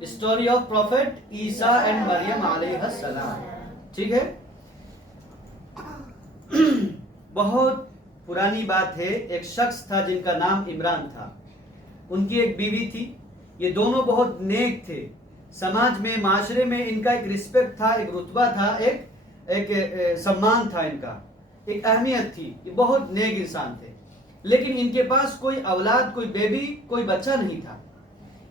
Story of prophet عیسیٰ and مریم علیہ السلام. ٹھیک ہے. بہت پرانی بات ہے. ایک شخص تھا جن کا نام عمران تھا. ان کی ایک بیوی تھی. یہ دونوں بہت نیک تھے. سماج میں معاشرے میں ان کا ایک رسپیکٹ تھا, ایک رتبہ تھا, ایک سمان تھا, ان کا ایک اہمیت تھی. یہ بہت نیک انسان تھے. لیکن ان کے پاس کوئی اولاد, کوئی بیبی, کوئی بچہ نہیں تھا.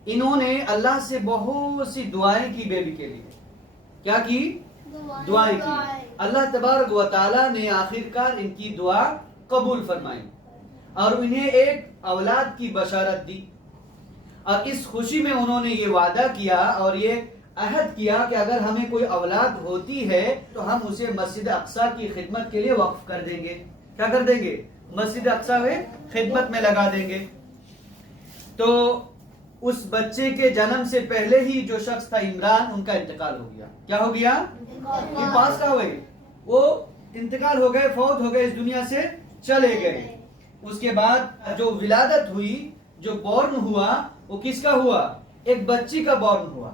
انہوں نے اللہ سے بہت سی دعائیں کی بیبی کے لیے. کیا کی؟ دعائیں کی. اللہ تبارک و تعالیٰ نے آخرکار ان کی دعا قبول فرمائی اور انہیں ایک اولاد کی بشارت دی. اور اس خوشی میں انہوں نے یہ وعدہ کیا اور یہ عہد کیا کہ اگر ہمیں کوئی اولاد ہوتی ہے تو ہم اسے مسجد اقصیٰ کی خدمت کے لیے وقف کر دیں گے. کیا کر دیں گے؟ مسجد اقصیٰ میں خدمت میں لگا دیں گے. تو اس بچے کے جنم سے پہلے ہی جو شخص تھا عمران, ان کا انتقال ہو گیا. کیا ہو گیا؟ یہ پاس کا ہوئے, وہ انتقال ہو گئے, فوت ہو گئے, اس دنیا سے چلے گئے. اس کے بعد جو ولادت ہوئی, جو بورن ہوا, وہ کس کا ہوا؟ ایک بچی کا بورن ہوا.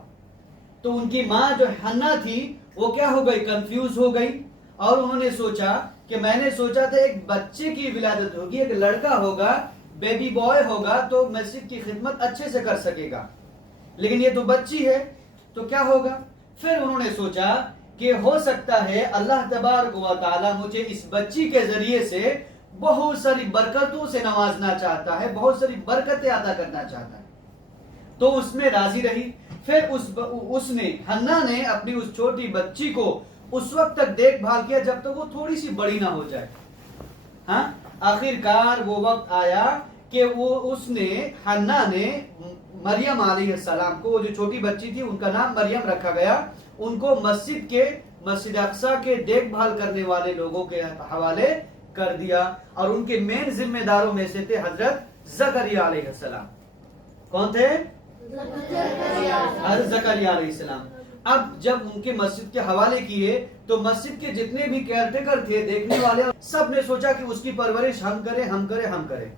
تو ان کی ماں جو حنا تھی وہ کیا ہو گئی؟ کنفیوز ہو گئی. اور انہوں نے سوچا کہ میں نے سوچا تھا ایک بچے کی ولادت ہوگی, ایک لڑکا ہوگا, بیبی بوائے ہوگا تو مسجد کی خدمت اچھے سے کر سکے گا, لیکن یہ تو بچی ہے تو کیا ہوگا؟ پھر انہوں نے سوچا کہ ہو سکتا ہے اللہ تبارک و تعالی مجھے اس بچی کے ذریعے سے بہت ساری برکتوں سے نوازنا چاہتا ہے, بہت ساری برکتیں عطا کرنا چاہتا ہے. تو اس میں راضی رہی. پھر اس نے حنا نے اپنی اس چھوٹی بچی کو اس وقت تک دیکھ بھال کیا جب تک وہ تھوڑی سی بڑی نہ ہو جائے. ہاں, آخرکار وہ وقت آیا کہ حنا نے مریم علیہ السلام کو, وہ جو چھوٹی بچی تھی ان کا نام مریم رکھا گیا, ان کو مسجد اقصیٰ کے دیکھ بھال کرنے والے لوگوں کے حوالے کر دیا. اور ان کے مین ذمہ داروں میں سے تھے حضرت زکریا علیہ السلام. کون تھے؟ حضرت زکریا علیہ السلام. اب جب ان کے مسجد کے حوالے کیے تو مسجد کے جتنے بھی کیئر ٹیکر تھے, دیکھنے والے, سب نے سوچا کہ اس کی پرورش ہم کریں.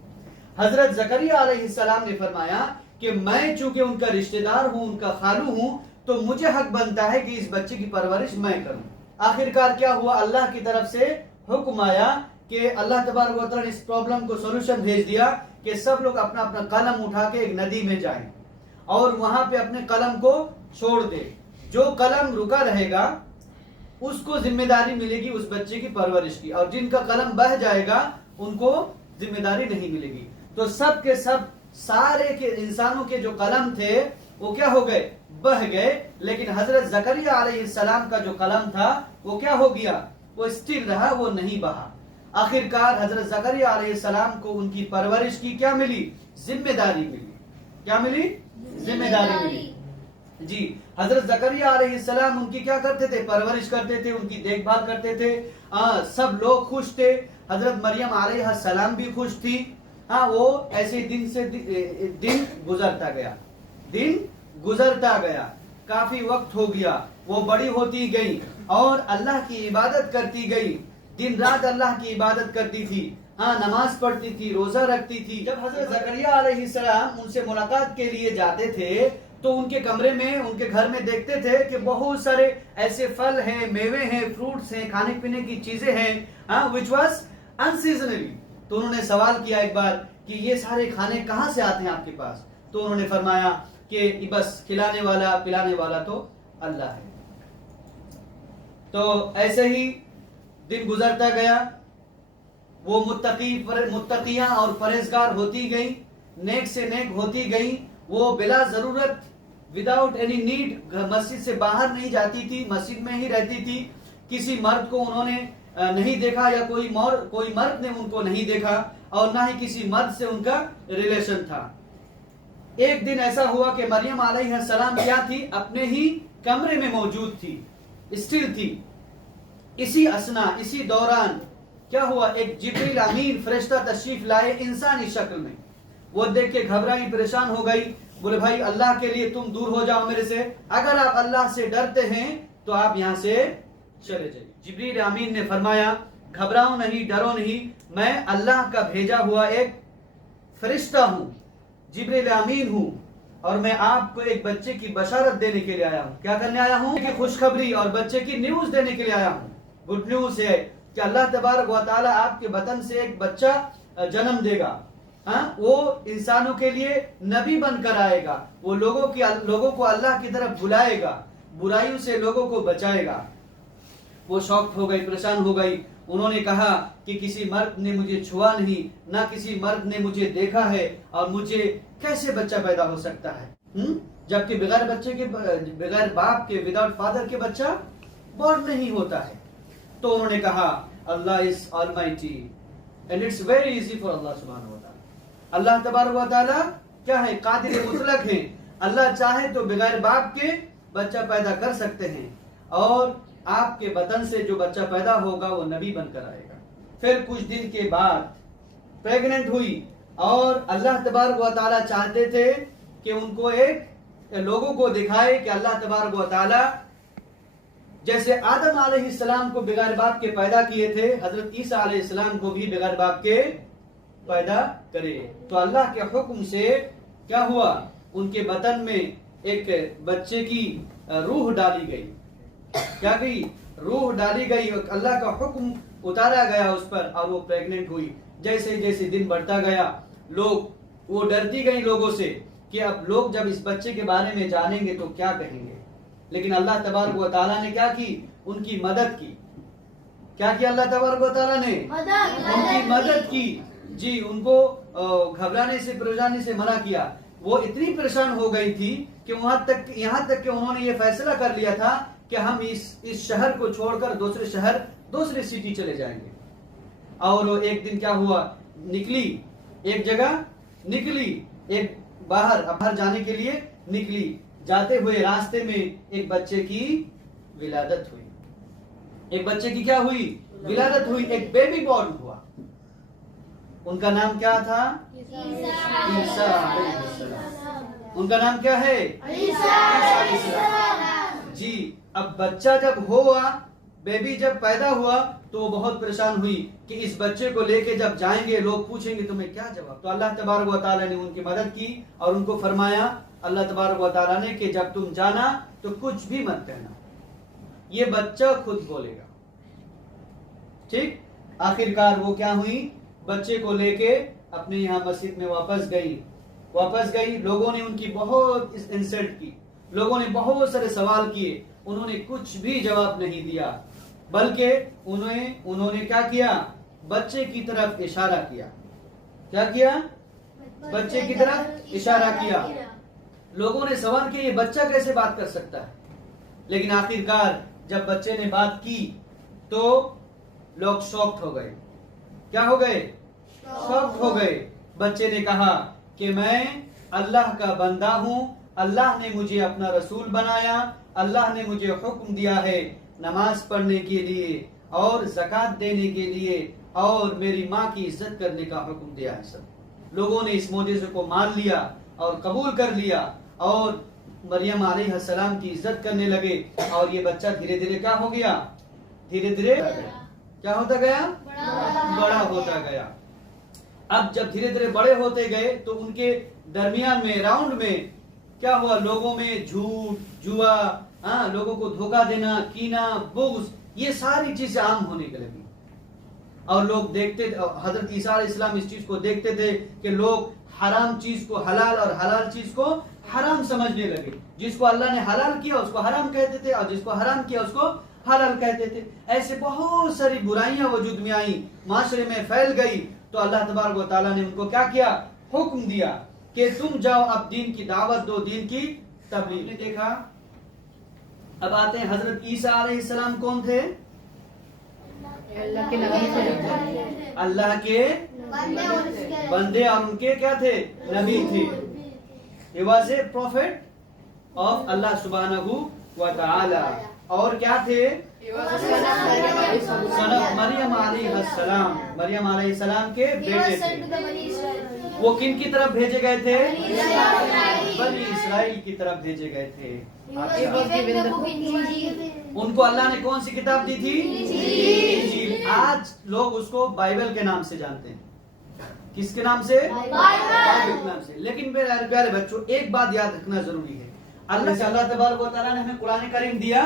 حضرت زکریا علیہ السلام نے فرمایا کہ میں چونکہ ان کا رشتہ دار ہوں, ان کا خالو ہوں, تو مجھے حق بنتا ہے کہ اس بچے کی پرورش میں کروں. آخرکار کیا ہوا؟ اللہ کی طرف سے حکم آیا کہ اللہ تبارک و تعالیٰ نے اس پرابلم کو سولوشن بھیج دیا کہ سب لوگ اپنا اپنا قلم اٹھا کے ایک ندی میں جائیں اور وہاں پہ اپنے قلم کو چھوڑ دے. جو قلم رکا رہے گا اس کو ذمہ داری ملے گی اس بچے کی پرورش کی, اور جن کا قلم بہہ جائے گا ان کو ذمہ داری نہیں ملے گی. تو سب کے سب سارے کے انسانوں کے جو قلم تھے وہ کیا ہو گئے؟ بہہ گئے. لیکن حضرت زکریا علیہ السلام کا جو قلم تھا وہ کیا ہو گیا؟ وہ اسٹل رہا, وہ نہیں بہا. آخرکار حضرت زکریا علیہ السلام کو ان کی پرورش کی کیا ملی؟ ذمہ داری ملی. کیا ملی؟ ذمہ داری ملی. جی, حضرت زکریا علیہ السلام ان کی کیا کرتے تھے؟ پرورش کرتے تھے, ان کی دیکھ بھال کرتے تھے. سب لوگ خوش تھے. حضرت مریم علیہ السلام بھی خوش تھی. وہ ایسے دن سے دن گزرتا گیا, کافی وقت ہو گیا, وہ بڑی ہوتی گئی اور اللہ کی عبادت کرتی گئی. دن رات اللہ کی عبادت کرتی تھی, نماز پڑھتی تھی, روزہ رکھتی تھی. جب حضرت زکریا علیہ السلام ان سے ملاقات کے لیے جاتے تھے تو ان کے کمرے میں, ان کے گھر میں دیکھتے تھے کہ بہت سارے ایسے پھل ہیں, میوے ہیں, فروٹس ہیں, کھانے پینے کی چیزیں ہیں, which was unseasonally. تو انہوں نے سوال کیا ایک بار کہ یہ سارے کھانے کہاں سے آتے ہیں آپ کے پاس؟ تو انہوں نے فرمایا کہ بس کھلانے والا پلانے والا تو اللہ ہے. تو ایسے ہی دن گزرتا گیا. وہ متقیاں اور پرہیزگار ہوتی گئی, نیک سے نیک ہوتی گئی. وہ بلا ضرورت وداؤٹ اینی نیڈ مسجد سے باہر نہیں جاتی تھی, مسجد میں ہی رہتی تھی. کسی مرد کو انہوں نے نہیں دیکھا یا کوئی مرد نے ان کو نہیں دیکھا, اور نہ ہی کسی مرد سے ان کا ریلیشن تھا. ایک دن ایسا ہوا کہ مریم علیہ السلام کیا تھی؟ اپنے ہی کمرے میں موجود تھی, اسٹل تھی. اسی اسنا, اسی دوران کیا ہوا؟ ایک جبریل امین فرشتہ تشریف لائے انسانی شکل میں. وہ دیکھ کے گھبرائی, پریشان ہو گئی. بولے بھائی اللہ کے لیے تم دور ہو جاؤ میرے سے, اگر آپ اللہ سے ڈرتے ہیں تو آپ یہاں سے چلے جائیے. جبریل امین نے فرمایا گھبراؤ نہیں, ڈرو نہیں, میں اللہ کا بھیجا ہوا ایک فرشتہ ہوں, جبریل امین ہوں. اور میں آپ کو ایک بچے کی بشارت دینے کے لیے آیا ہوں. کیا کرنے آیا ہوں؟ کہ خوشخبری اور بچے کی نیوز دینے کے لیے آیا ہوں. گڈ نیوز ہے کہ اللہ تبارک و تعالی آپ کے بطن سے ایک بچہ جنم دے گا. وہ انسانوں کے لیے نبی بن کر آئے گا. وہ لوگوں کو اللہ کی طرف بلائے گا, برائیوں سے لوگوں کو بچائے گا. وہ شوق ہو گئی, پریشان ہو گئی. انہوں نے کہا کہ کسی مرد نے مجھے چھوا نہیں, نہ کسی مرد نے مجھے دیکھا ہے, اور مجھے کیسے بچہ پیدا ہو سکتا ہے, جبکہ بغیر بچے کے, بغیر باپ کے, وداؤٹ فادر کے بچہ بورن نہیں ہوتا ہے. تو انہوں نے کہا اللہ is almighty and it's very easy for اللہ سبحانہ و تعالی. اللہ تبارک و تعالی کیا ہے؟ قادر مطلق ہیں. اللہ چاہے تو بغیر باپ کے بچہ پیدا کر سکتے ہیں, اور آپ کے بطن سے جو بچہ پیدا ہوگا وہ نبی بن کر آئے گا. پھر کچھ دن کے بعد پریگننٹ ہوئی, اور اللہ تبارک و تعالی چاہتے تھے کہ ان کو لوگوں کو دکھائے کہ اللہ تبارک و تعالی جیسے آدم علیہ السلام کو بغیر باپ کے پیدا کیے تھے, حضرت عیسیٰ علیہ السلام کو بھی بغیر باپ کے پیدا کرے. تو اللہ کے حکم سے کیا ہوا؟ ان کے بطن میں ایک بچے کی روح ڈالی گئی. کیا گئی؟ روح ڈالی گئی. اللہ کا حکم اتارا گیا اس پر, اور وہ پریگننٹ ہوئی. جیسے جیسے دن بڑھتا گیا, وہ ڈرتی گئی لوگوں سے کہ اب لوگ جب اس بچے کے بارے میں جانیں گے تو کیا کہیں گے. لیکن اللہ تبارک و تعالیٰ نے کیا کی؟ ان کی مدد کی. کیا کیا اللہ تبارک و تعالیٰ نے؟ ان کی مدد کی. جی, ان کو گھبرانے سے, پریشانی سے منع کیا. وہ اتنی پریشان ہو گئی تھی کہ یہاں تک کہ انہوں نے یہ فیصلہ کر لیا تھا کہ ہم اس شہر کو چھوڑ کر دوسرے شہر, دوسرے سٹی چلے جائیں گے. اور ایک دن کیا ہوا؟ نکلی, ایک جگہ نکلی, ایک باہر جانے کے لیے نکلی. جاتے ہوئے راستے میں ایک بچے کی ولادت ہوئی. ایک بچے کی کیا ہوئی؟ ولادت ہوئی. ایک بیبی بورن ہوا. ان کا نام کیا تھا؟ عیسیٰ علیہ السلام. ان کا نام کیا ہے؟ عیسیٰ علیہ السلام. جی, اب بچہ جب ہوا, بیبی جب پیدا ہوا, تو وہ بہت پریشان ہوئی کہ اس بچے کو لے کے جب جائیں گے لوگ پوچھیں گے تمہیں کیا جواب. تو اللہ تبارک و تعالیٰ نے ان کی مدد کی, اور ان کو فرمایا اللہ تبارک و تعالیٰ نے کہ جب تم جانا تو کچھ بھی مت کہنا, یہ بچہ خود بولے گا. ٹھیک. آخرکار وہ کیا ہوئی؟ بچے کو لے کے اپنے یہاں مسجد میں واپس گئی. لوگوں نے ان کی بہت انسلٹ کی, لوگوں نے بہت سارے سوال کیے. انہوں نے کچھ بھی جواب نہیں دیا, بلکہ انہوں نے کیا کیا؟ بچے کی طرف اشارہ کیا. کیا کیا؟ بچے کی طرف اشارہ کیا. لوگوں نے سوال کیا یہ بچہ کیسے بات کر سکتا ہے؟ لیکن آخرکار جب بچے نے بات کی تو لوگ شاکڈ ہو گئے. کیا ہو گئے؟ شاکڈ ہو گئے. بچے نے کہا کہ میں اللہ کا بندہ ہوں, اللہ نے مجھے اپنا رسول بنایا, اللہ نے مجھے حکم دیا ہے نماز پڑھنے کے لیے اور زکوٰۃ دینے کے لیے, اور میری ماں کی عزت کرنے کا حکم دیا ہے. سب لوگوں نے اس معجزے کو مان لیا اور قبول کر لیا, اور مریم علیہ السلام کی عزت کرنے لگے. اور یہ بچہ دھیرے دھیرے کیا ہو گیا؟ دھیرے دھیرے کیا ہوتا گیا؟ بڑا ہوتا گیا. اب جب دھیرے دھیرے بڑے ہوتے گئے تو ان کے درمیان میں, راؤنڈ میں کیا ہوا؟ لوگوں میں جھوٹ, جوا, لوگوں کو دھوکہ دینا, کینہ, بغض, یہ ساری چیزیں عام ہونے کے لگی. اور لوگ دیکھتے, حضرت عیسیٰ علیہ السلام اس چیز کو دیکھتے تھے کہ لوگ حرام چیز کو حلال اور حلال چیز کو حرام سمجھنے لگے. جس کو اللہ نے حلال کیا اس کو حرام کہتے تھے, اور جس کو حرام کیا اس کو حلال کہتے تھے. ایسے بہت ساری برائیاں وجود میں آئیں, معاشرے میں پھیل گئی. تو اللہ تبارک و تعالیٰ نے ان کو کیا کیا؟ حکم دیا کہ تم جاؤ اب دین کی دعوت دو, دین کی تبلیغ. نے دیکھا. اب آتے ہیں حضرت عیسیٰ علیہ السلام کون تھے؟ اللہ کے نبی, اللہ کے بندے, اور ان کے کیا تھے؟ نبی تھے. He was a prophet of Allah subhanahu wa ta'ala. اور کیا تھے؟ مریم علیہ السلام, مریم علیہ السلام کے بیٹے تھے. وہ کن کی طرف بھیجے گئے تھے؟ بنی اسرائیل کی طرف بھیجے گئے تھے. ان کو اللہ نے کون سی کتاب دی تھی؟ انجیل. آج لوگ اس کو بائبل کے نام سے جانتے ہیں. کس کے نام سے؟ بائبل کے نام سے. لیکن میرے پیارے بچوں ایک بات یاد رکھنا ضروری ہے. اللہ تبارک و تعالیٰ نے ہمیں قرآن کریم دیا,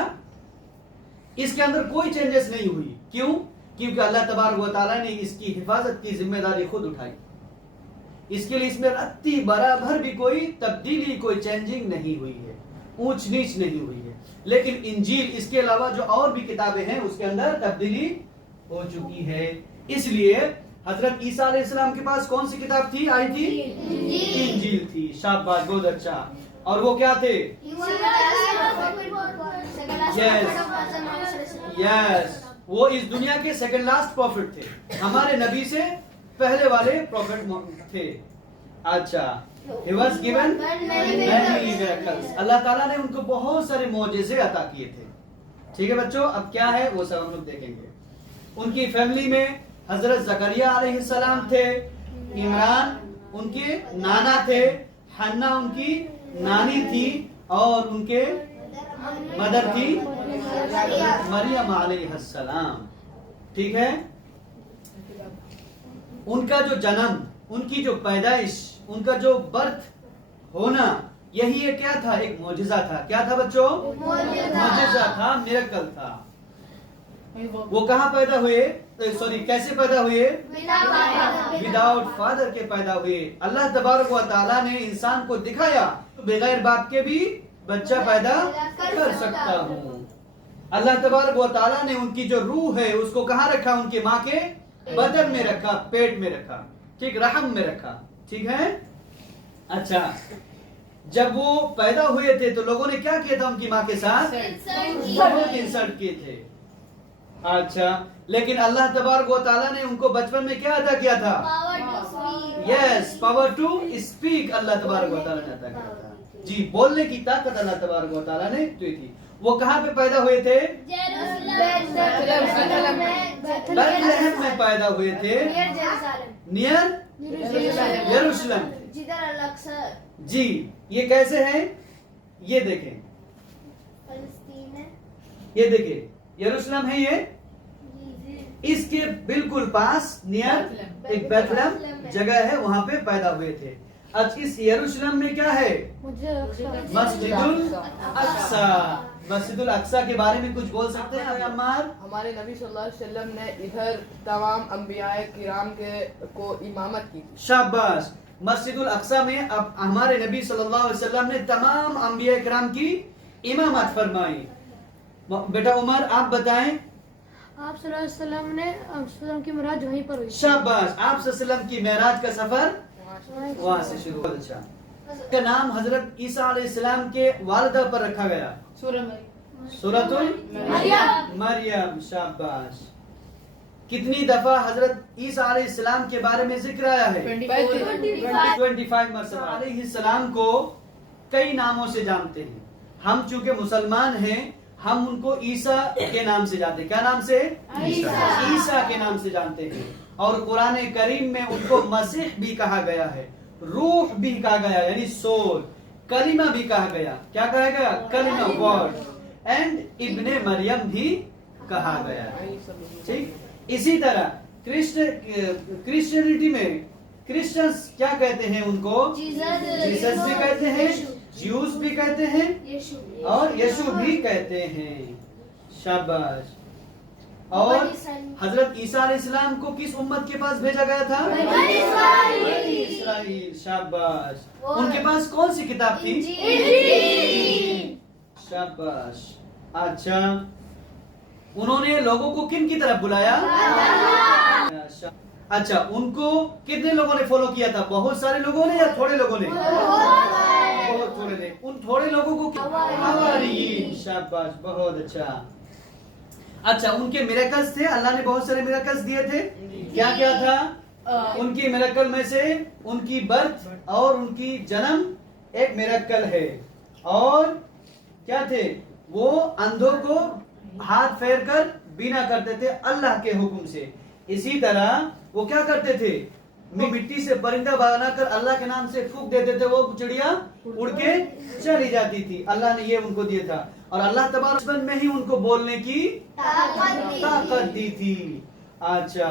اس کے اندر کوئی چینجز نہیں ہوئی. کیوں؟ کیونکہ اللہ تبارک و تعالیٰ نے اس کی حفاظت کی ذمہ داری خود اٹھائی. اس کے لیے اس میں رتی برابر بھی کوئی تبدیلی, کوئی چینجنگ نہیں ہوئی ہے, اونچ نیچ نہیں ہوئی ہے. لیکن انجیل اس کے علاوہ جو اور بھی کتابیں ہیں اس کے اندر تبدیلی ہو چکی ہے. اس لیے حضرت عیسیٰ علیہ السلام کے پاس کون سی کتاب تھی, آئی تھی؟ انجیل تھی. شاباش, بہت اچھا. اور وہ کیا تھے؟ یس, وہ اس دنیا کے سیکنڈ لاسٹ پروفٹ تھے, ہمارے نبی سے پہلے والے پروفٹ تھے. اچھا, he was given many miracles. اللہ تعالیٰ نے ان کو بہت سارے معجزے عطا کیے تھے. ٹھیک ہے بچوں, اب کیا ہے وہ سب ہم لوگ دیکھیں گے. ان کی فیملی میں حضرت زکریہ علیہ السلام تھے, عمران ان کے نانا تھے, حنا ان کی نانی تھی, اور ان کے مدر تھی مریم علیہ السلام. ٹھیک ہے, ان کا جو جنم, ان کی جو پیدائش, ان کا جو برتھ ہونا, یہی ایک کیا تھا, ایک معجزہ تھا. کیا تھا بچوں؟ معجزہ تھا, میریکل تھا. وہ کہاں پیدا ہوئے, سوری کیسے پیدا ہوئے؟ وداؤٹ فادر کے پیدا ہوئے. اللہ تبارک و تعالیٰ نے انسان کو دکھایا بغیر باپ کے بھی بچہ پیدا کر سکتا ہوں. اللہ تبارک و تعالیٰ نے ان کی جو روح ہے اس کو کہاں رکھا, ان کی ماں کے بدن میں رکھا, پیٹ میں رکھا, ٹھیک, رحم میں رکھا. ٹھیک ہے. اچھا, جب وہ پیدا ہوئے تھے تو لوگوں نے کیا کیا تھا ان کی ماں کے ساتھ؟ بہت انسلٹ کیے تھے. اچھا, لیکن اللہ تبارک و تعالیٰ نے ان کو بچپن میں کیا عطا کیا تھا؟ یس, پاور ٹو اسپیک اللہ تبارک و تعالیٰ نے عطا کیا تھا. جی, بولنے کی طاقت اللہ تبارک و تعالیٰ نے دی تھی. وہ کہاں پہ پیدا ہوئے تھے؟ بیتلہم میں پیدا ہوئے تھے, نیئر یروشلم. جی, یہ کیسے ہے یہ دیکھیں, یہ دیکھیں یروشلم ہے, یہ اس کے بالکل پاس نیئر ایک بیتلہم جگہ ہے, وہاں پہ پیدا ہوئے تھے. آج اس یروشلم میں کیا ہے؟ مسجد الاقصی. مسجد الاقصی کے بارے میں کچھ بول سکتے ہیں عمار؟ ہمارے نبی صلی اللہ علیہ وسلم نے ادھر تمام انبیاء کرام کو امامت کی. شاباش. مسجد الاقصی میں اب ہمارے نبی صلی اللہ علیہ وسلم نے تمام انبیاء کرام کی امامت فرمائی. بیٹا عمر آپ بتائیں. آپ صلی اللہ علیہ وسلم نے وسلم کی معراج وہیں پر ہوئی. شاباش. آپ صلی اللہ علیہ وسلم کی معراج کا سفر وہاں سے شروع. اچھا, کا نام حضرت عیسیٰ علیہ السلام کے والدہ پر رکھا گیا, سورۃ مریم. شاباش. کتنی دفعہ حضرت عیسیٰ علیہ السلام کے بارے میں ذکر آیا ہے؟ 25 مرتبہ. علیہ السلام کو کئی ناموں سے جانتے ہیں. ہم چونکہ مسلمان ہیں, ہم ان کو عیسیٰ کے نام سے جانتے ہیں. کیا نام سے؟ عیسیٰ کے نام سے جانتے ہیں. اور قرآن کریم میں ان کو مسیح بھی کہا گیا ہے, روح بھی کہا گیا, یعنی سول, کلمہ بھی کہا گیا. کیا کہا گیا؟ کلمہ, ورڈ. اینڈ ابن مریم بھی کہا گیا. ٹھیک. اسی طرح کرسچینٹی میں کرسچنس کیا کہتے ہیں ان کو؟ جیسس بھی کہتے ہیں, جیوز بھی کہتے ہیں, اور یشو بھی کہتے ہیں. شاباش. اور حضرت عیسیٰ علیہ السلام کو کس امت کے پاس بھیجا گیا تھا؟ بنی اسرائیل. شاباش. ان کے پاس کون سی کتاب تھی؟ انجیل. شاباش. اچھا, انہوں نے لوگوں کو کن کی طرف بلایا؟ اچھا, ان کو کتنے لوگوں نے فالو کیا تھا؟ بہت سارے لوگوں نے یا تھوڑے لوگوں نے؟ بہت تھوڑے نے. ان تھوڑے لوگوں کو حواریین. شاباش, بہت اچھا. اچھا, ان کے میریکلز تھے, اللہ نے بہت سارے میریکلز دیے تھے. کیا کیا تھا ان کی میریکل میں سے؟ ان کی برتھ اور ان کی جنم ایک میریکل ہے. اور کیا تھے وہ؟ اندھوں کو ہاتھ پھیر کر بینا کرتے تھے اللہ کے حکم سے. اسی طرح وہ کیا کرتے تھے؟ مٹی سے پرندہ بنا کر اللہ کے نام سے پھونک دیتے تھے, وہ چڑیا اڑ کے چلی جاتی تھی. اللہ نے یہ ان کو دیا تھا. اور اللہ تبارک بچپن میں ہی ان کو بولنے کی طاقت دی تھی. اچھا,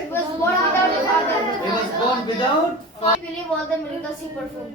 He was born without We believe all the miracles he performed.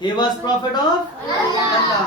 He was prophet of Allah।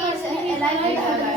years alive in heaven.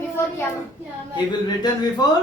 before Qiyamah. He will return before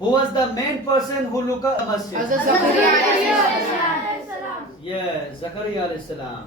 Who was the main person who looked at the masjid? Yes, Zakaria alayhi salam.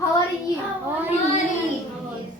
How are you?